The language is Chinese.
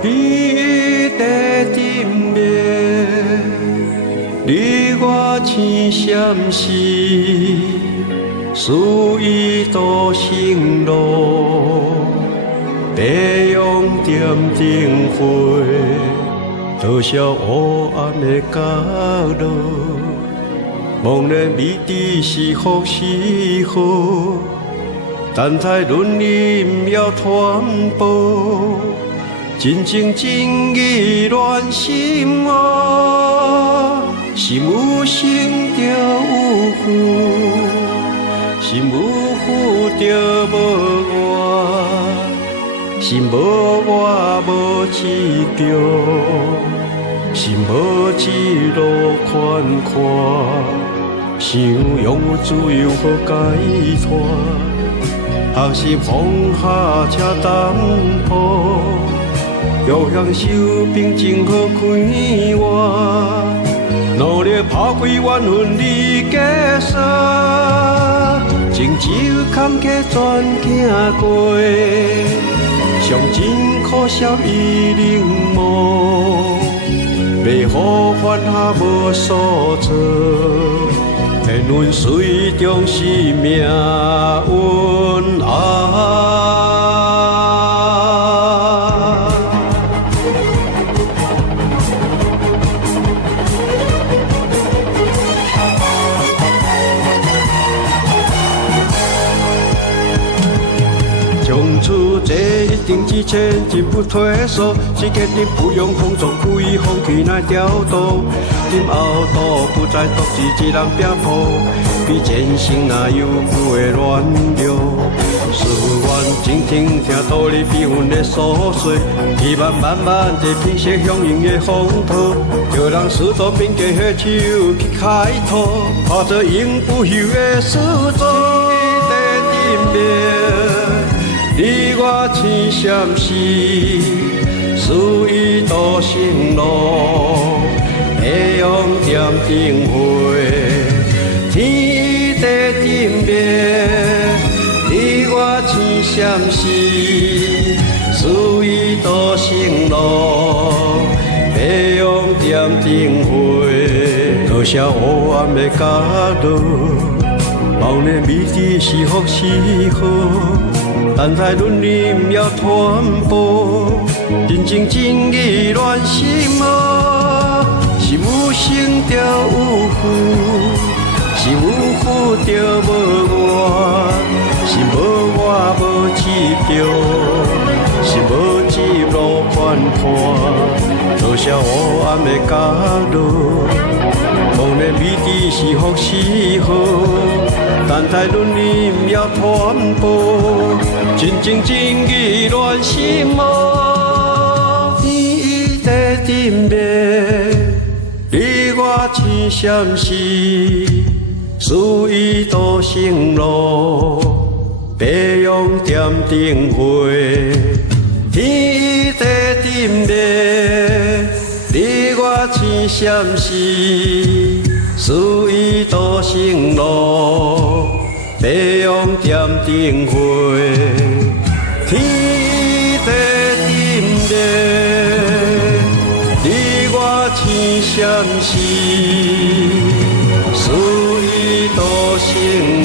你在顶面，你我牵相思，属于多情路，白杨点灯火，多少黑暗的角落，茫然未知是福是祸，等待轮临要传播。真情真意乱心窝，心有心就有苦，心有苦就无我，心无我无志强，心无志路宽阔，想用自由好解脱，学习放下车淡薄。要享受平静好快活，努力打开缘分离结束，情只有坎坷全行过，上真可惜已冷漠，袂好犯下无所措，天运水中是命运啊。冲出这一定之前，进不退缩，是决定不用碰撞，故意放弃那条路。今后都不再独自一人拼搏，比前生哪有不会乱流。思愿静听听道理悲愤的琐碎，希望慢慢地平息响应的风波，就让许多民间的手去开拓，拍着永不朽的诗作。你我牵相思，属于多情路，会用点灯火，天在顶面。你我牵相思，属于多情路，会用点灯火，多少黑暗的角落，茫然未知是福是祸。等待轮临要传播，真情真意乱心窝，心有生就有苦，心有苦就无我，心无我无执着，心无执路宽阔，多少黑暗的角落，茫然未知是福是祸。等待轮临要传播，真情真意乱心窝。你在顶面，你我牵相思，属于多情路，白杨点灯火。天在顶面，你我牵相思。属于多情路，白杨点灯火，天在顶面，你我牵相思。属于多情